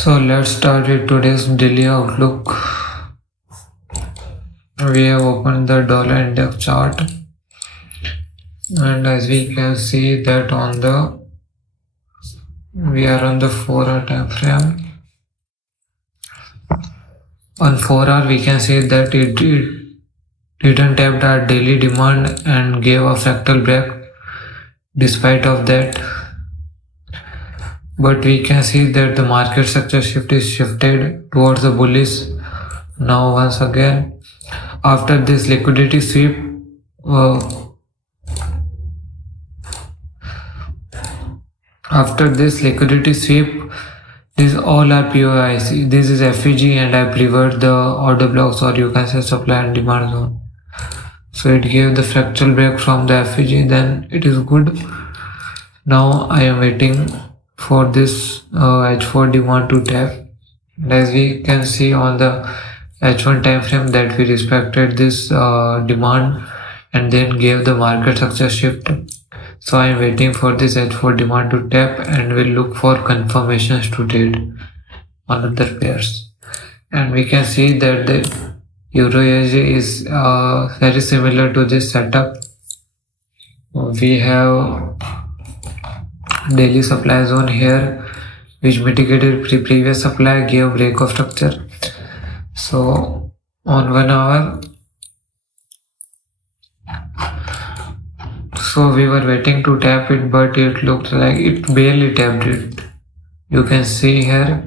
So let's start with today's daily outlook. We have opened the dollar index chart, and as we can see that we are on the 4-hour time frame. On 4-hour we can see that it didn't tap our daily demand and gave a fractal break despite of that. But we can see that the market structure shift is shifted towards the bullish now once again. After this liquidity sweep, these all are POIC. This is FEG and I preferred the order blocks, or you can say supply and demand zone. So it gave the fractal break from the FEG, then it is good. Now I am waiting for this H4 demand to tap. And as we can see on the H1 time frame that we respected this demand and then gave the market structure shift. So I am waiting for this H4 demand to tap and will look for confirmations to trade on other pairs. And we can see that the EURSUD is very similar to this setup. We have daily supply zone here which mitigated previous supply, gave break of structure. So on 1 hour, so we were waiting to tap it, but it looked like it barely tapped it. You can see here.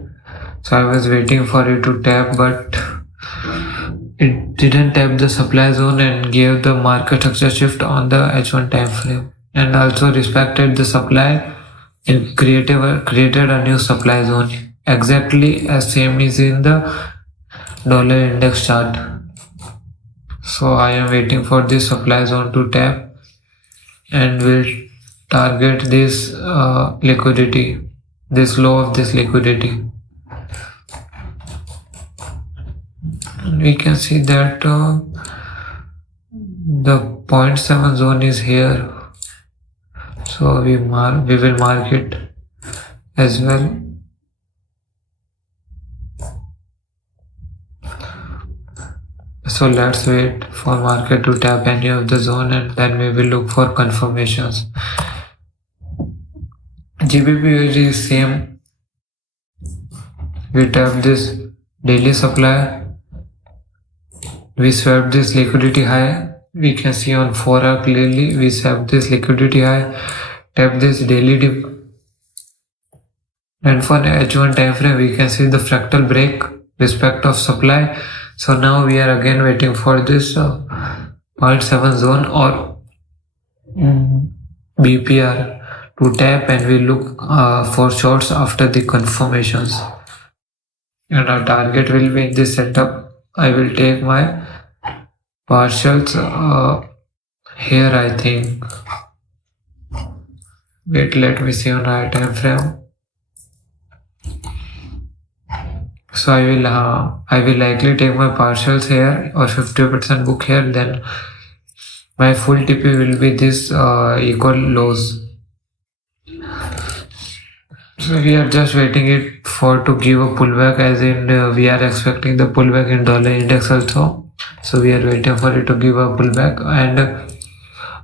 So I was waiting for it to tap, but it didn't tap the supply zone and gave the market structure shift on the H1 time frame, and also respected the supply and created a new supply zone exactly as same is in the dollar index chart. So I am waiting for this supply zone to tap and will target this liquidity, this low of this liquidity. We can see that the 0.7 zone is here, so we will mark it as well. So let's wait for market to tap any of the zone and then we will look for confirmations. GBP is same. We tap this daily supply. We swept this liquidity high. We can see on 4-hour clearly. We swept this liquidity high, tap this daily dip. And for H1 time frame, we can see the fractal break respect of supply. So now we are again waiting for this 0.7 zone or BPR to tap, and we look for shorts after the confirmations. And our target will be in this setup. I will take my partials here, I think. Wait, let me see on our time frame. So I will likely take my partials here or 50% book here, then my full TP will be this equal lows. So we are just waiting it to give a pullback, as in we are expecting the pullback in dollar index also. So we are waiting for it to give a pullback, and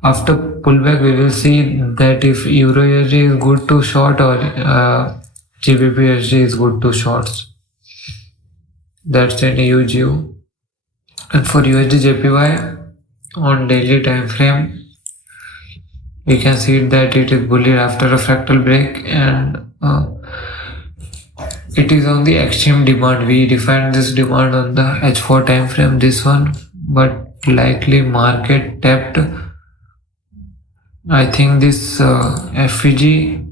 after pullback we will see that if EURSUD is good to short or GBP/USD is good to shorts. That's in EUGU. And for USD/JPY on daily time frame, we can see that it is bullish after a fractal break, and it is on the extreme demand. We defined this demand on the H4 time frame, this one, but likely market tapped, I think this FEG,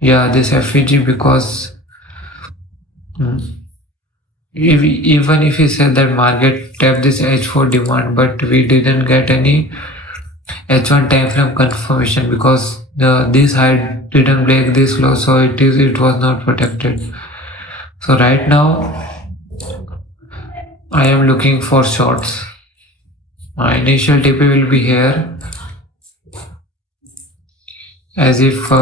this FEG, because even if we said that market tapped this H4 demand, but we didn't get any H1 time frame confirmation because this high didn't break this low, so it was not protected. So right now I am looking for shorts. My initial TP will be here, as if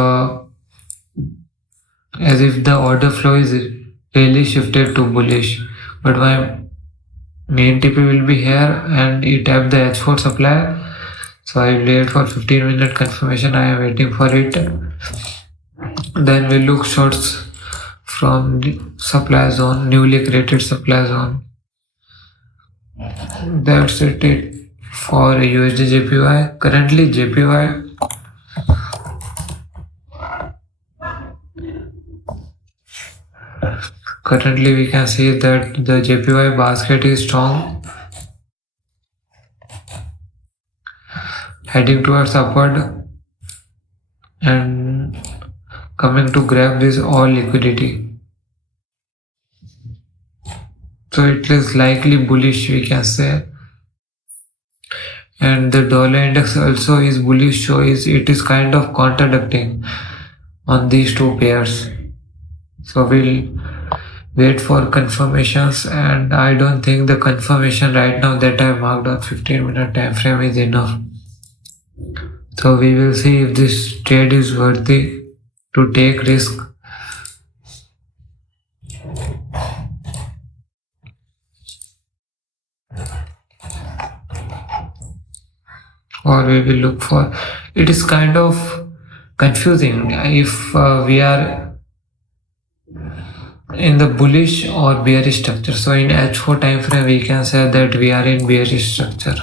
as if the order flow is really shifted to bullish. But my main TP will be here and it tapped the H4 supply. So I will wait for 15-minute confirmation. I am waiting for it. Then we look shorts from the supply zone, newly created supply zone. That's it for USD JPY. Currently JPY currently we can see that the JPY basket is strong, heading towards upward and coming to grab this all liquidity. So it is likely bullish, we can say. And the dollar index also is bullish, so it is kind of contradicting on these two pairs. So we'll wait for confirmations, and I don't think the confirmation right now that I marked on 15-minute time frame is enough. So we will see if this trade is worthy to take risk. Or we will look for, it is kind of confusing if we are in the bullish or bearish structure. So in H4 time frame we can say that we are in bearish structure,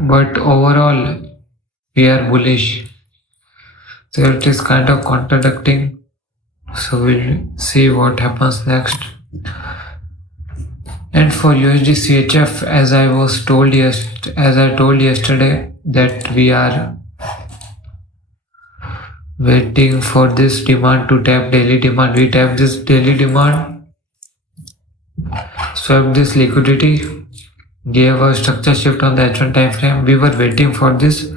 but overall we are bullish. So it is kind of contradicting. So we'll see what happens next. And for USD CHF, as I told yesterday, that we are waiting for this demand to tap daily demand. We tap this daily demand, swept this liquidity, gave a structure shift on the H1 time frame. We were waiting for this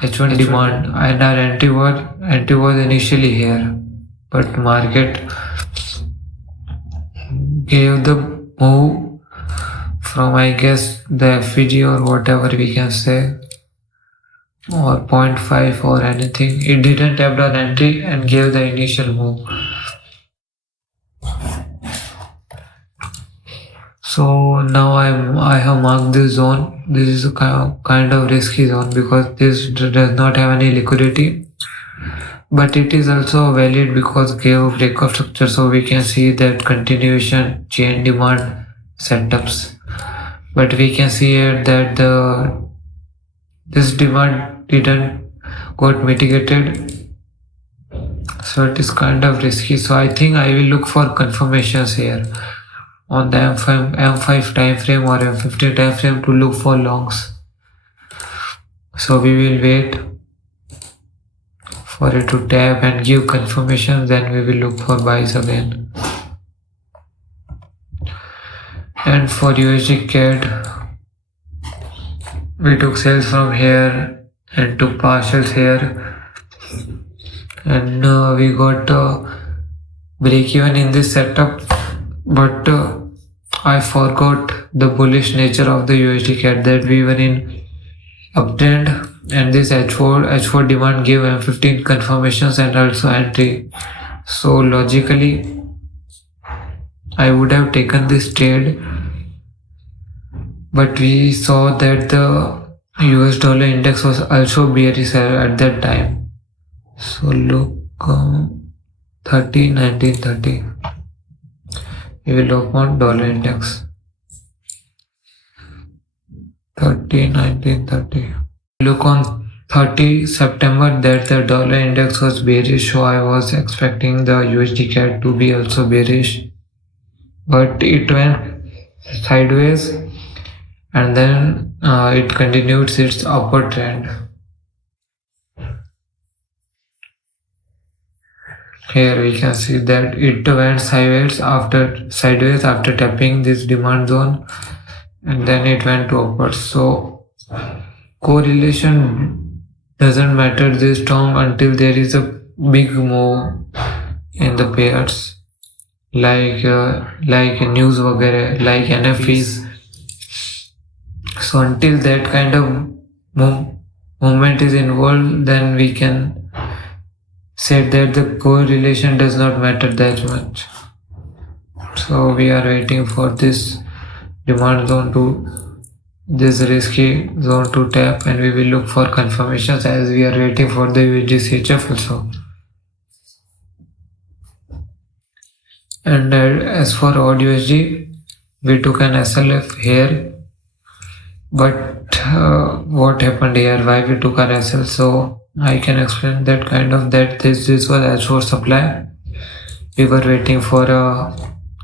H1 demand, and our entry was initially here, but market gave the move from, I guess, the FVG or whatever we can say, or 0.5 or anything. It didn't tap the entry and gave the initial move. So now I have marked this zone. This is a kind of risky zone because this does not have any liquidity, but it is also valid because it gave a breakout structure. So we can see that continuation chain demand setups, but we can see here that this demand didn't got mitigated, so it is kind of risky. So I think I will look for confirmations here on the M5 time frame or M15 time frame to look for longs. So we will wait for it to tap and give confirmation, then we will look for buys again. And for USD CAD, we took sales from here and took partials here, and we got break even in this setup, but I forgot the bullish nature of the USD CAD, that we were in uptrend, and this H4 demand gave M15 confirmations and also entry. So logically I would have taken this trade, but we saw that the US dollar index was also bearish at that time. So look, 1930. We will look on dollar index 1930. Look on 30 September that the dollar index was bearish, so I was expecting the USD CAD to be also bearish, but it went sideways and then it continued its upward trend. Here we can see that it went sideways after tapping this demand zone, and then it went to upwards. So correlation doesn't matter this strong until there is a big move in the pairs, like news वगैरह, like NFTs. So until that kind of movement is involved, then we can said that the correlation does not matter that much. So we are waiting for this demand zone to this risky zone to tap, and we will look for confirmations as we are waiting for the USD also. And as for AUDUSD, we took an SLF here, but what happened here, why we took an SL? So I can explain that kind of that this was H4 supply. We were waiting for a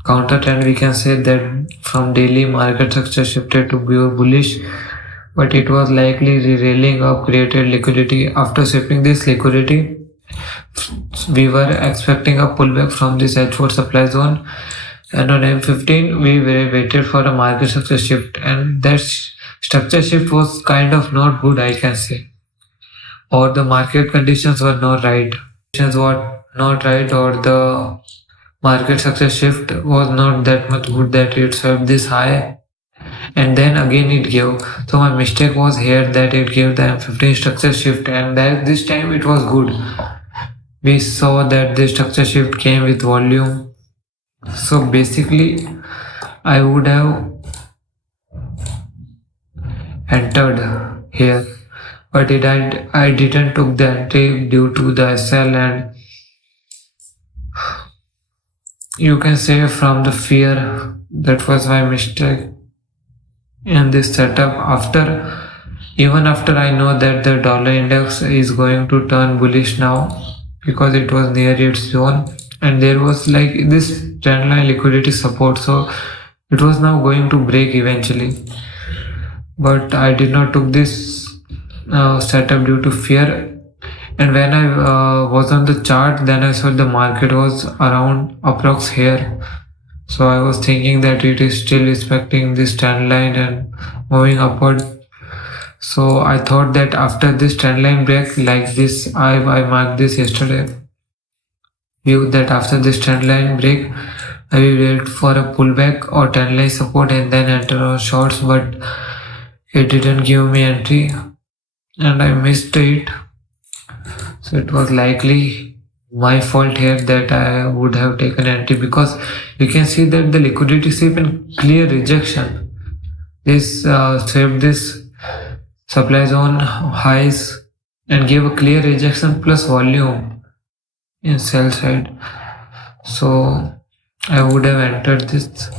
counter trend. We can say that from daily market structure shifted to pure bullish, but it was likely railing up, created liquidity. After shifting this liquidity, we were expecting a pullback from this H4 supply zone, and on M15 we waited for a market structure shift, and that structure shift was kind of not good, I can say, or the market conditions were not right. Or the market structure shift was not that much good that it swept this high and then again it gave. So my mistake was here that it gave the M15 structure shift, and that this time it was good. We saw that the structure shift came with volume. So basically I would have entered here, but I didn't took the entry due to the SL, and you can say from the fear. That was my mistake in this setup. Even after I know that the dollar index is going to turn bullish now, because it was near its zone and there was like this trendline liquidity support, so it was now going to break eventually, but I did not took this setup due to fear. And when I was on the chart, then I saw the market was around approx here, so I was thinking that it is still respecting this trend line and moving upward. So I thought that after this trend line break like this, I marked this yesterday, view that after this trend line break I will wait for a pullback or trend line support and then enter on shorts, but it didn't give me entry and I missed it. So it was likely my fault here that I would have taken entry, because you can see that the liquidity sweep and clear rejection. This swept this supply zone highs and gave a clear rejection plus volume in sell side. So I would have entered this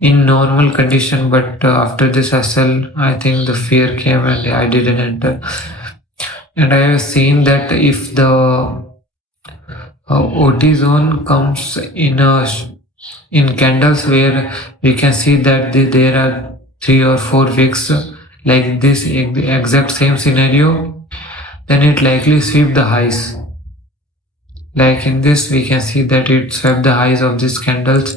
in normal condition, but after this SL, I think the fear came and I didn't enter. And I have seen that if the OT zone comes in candles where we can see that there are 3 or 4 wicks like this exact same scenario, then it likely sweep the highs. Like in this, we can see that it swept the highs of these candles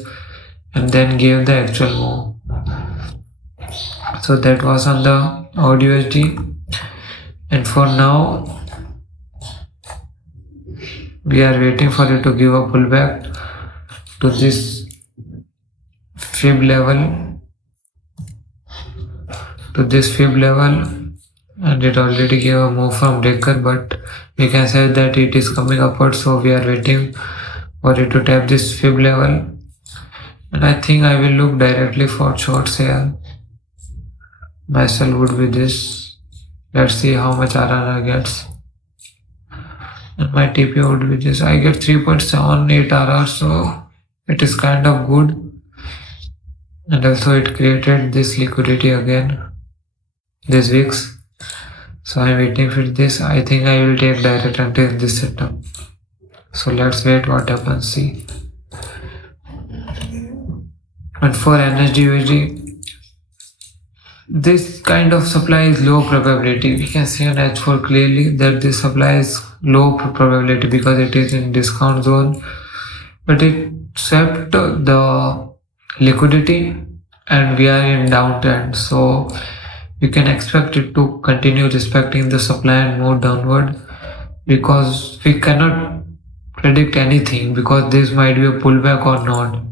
and then gave the actual move. So that was on the AUDUSD. And for now, we are waiting for it to give a pullback to this fib level, and it already gave a move from breaker, but we can say that it is coming upward, so we are waiting for it to tap this fib level. And I think I will look directly for shorts here. My sell would be this. Let's see how much RRR gets. And my TP would be this. I get 3.78 RR, so it is kind of good. And also it created this liquidity again, this wicks. So I'm waiting for this. I think I will take direct entry in this setup. So let's wait what happens, see. And for NSD, this kind of supply is low probability. We can see on H4 clearly that this supply is low probability because it is in discount zone, but it swept the liquidity and we are in downtrend, so you can expect it to continue respecting the supply and move downward, because we cannot predict anything, because this might be a pullback or not.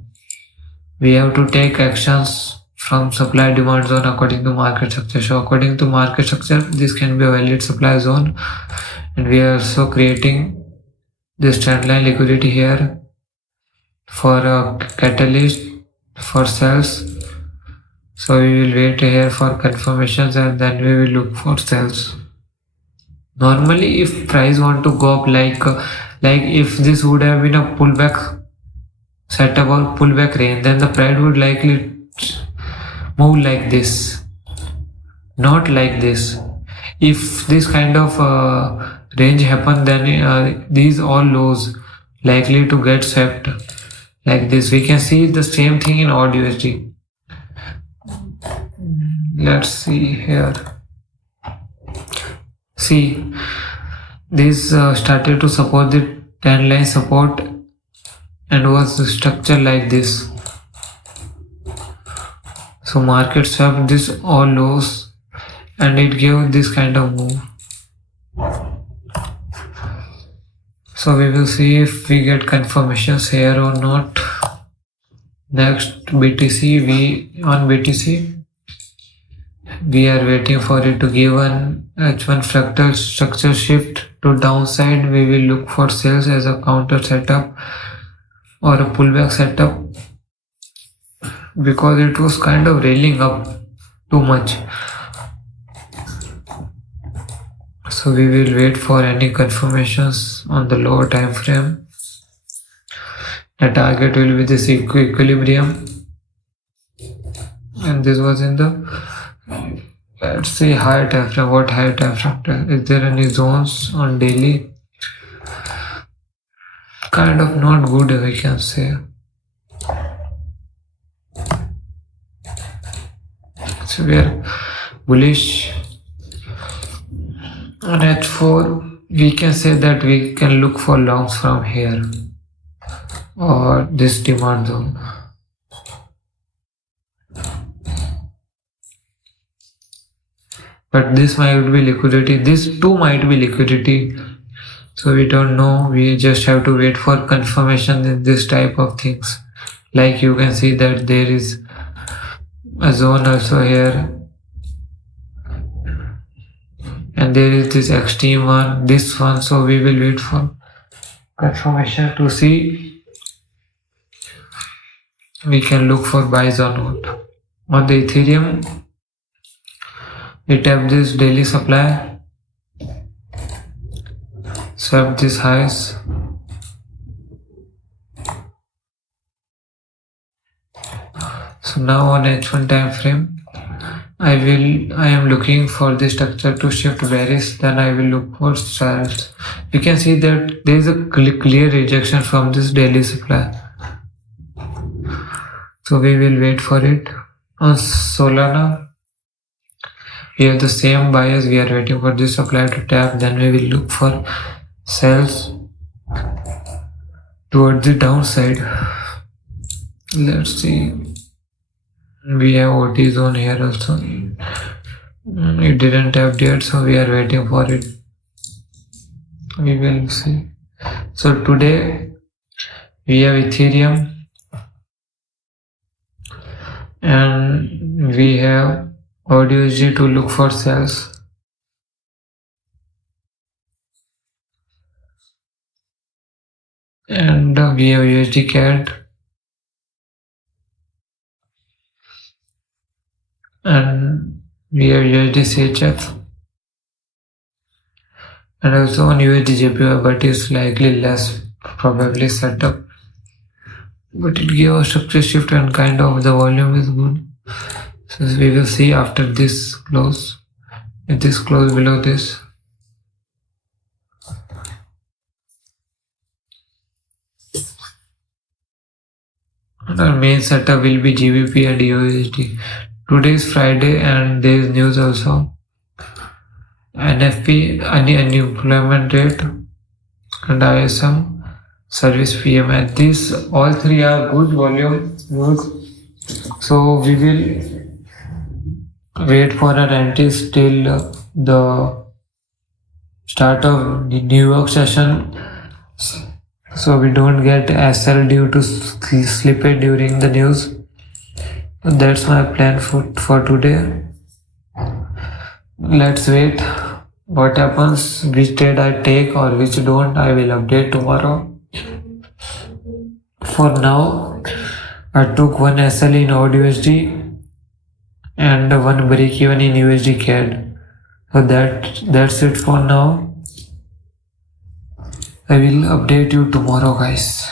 We have to take actions from supply demand zone according to market structure. So according to market structure, this can be a valid supply zone, and we are also creating this trend line liquidity here for a catalyst for sales. So we will wait here for confirmations and then we will look for sales. Normally if price want to go up, like if this would have been a pullback setup or pullback range, then the price would likely move like this, not like this. If this kind of range happen, then these all lows likely to get swept like this. We can see the same thing in AUDUSD. Let's see here. See, this started to support the trend line support and was structured like this. So market swept this all lows and it gave this kind of move. So we will see if we get confirmations here or not. Next, BTC, on BTC we are waiting for it to give an H1 fractal structure shift to downside. We will look for sales as a counter setup or a pullback setup, because it was kind of railing up too much. So we will wait for any confirmations on the lower time frame. The target will be this equilibrium, and this was in the, let's say, higher time frame. What higher time frame? Is there any zones on daily? Kind of not good, we can say. So we are bullish on H4. We can say that we can look for longs from here or this demand zone. But this might be liquidity. This too might be liquidity. So we don't know. We just have to wait for confirmation in this type of things. Like you can see that there is a zone also here. And there is this extreme one, this one. So we will wait for confirmation to see we can look for buys or not. On the Ethereum, we tap this daily supply, swept this highs, so now on H1 time frame, I am looking for this structure to shift bearish, then I will look for sales. You can see that there is a clear rejection from this daily supply. So we will wait for it. On Solana, we have the same bias. We are waiting for this supply to tap, then we will look for sales towards the downside. Let's see. We have OT zone here also. It didn't tap yet, so we are waiting for it. We will see. So today we have Ethereum and we have AUDUSD to look for sales. And we have USD CAD and we have USD CHF and also on USD JPY, but it's likely less probably set up. But it gave a structure shift and kind of the volume is good. So we will see after this close. If this close below this, and our main setup will be GBP and USD. Today is Friday and there is news also. NFP, unemployment rate, and ISM service PMI. These all three are good volume news. So we will wait for our entries till the start of the New York session, so we don't get SL due to slippage during the news. That's my plan for today. Let's wait. what happens, which trade I take or which don't, I will update tomorrow. For now, I took one SL in AUDUSD and one break even in USD CAD. So that's it for now. I will update you tomorrow, guys.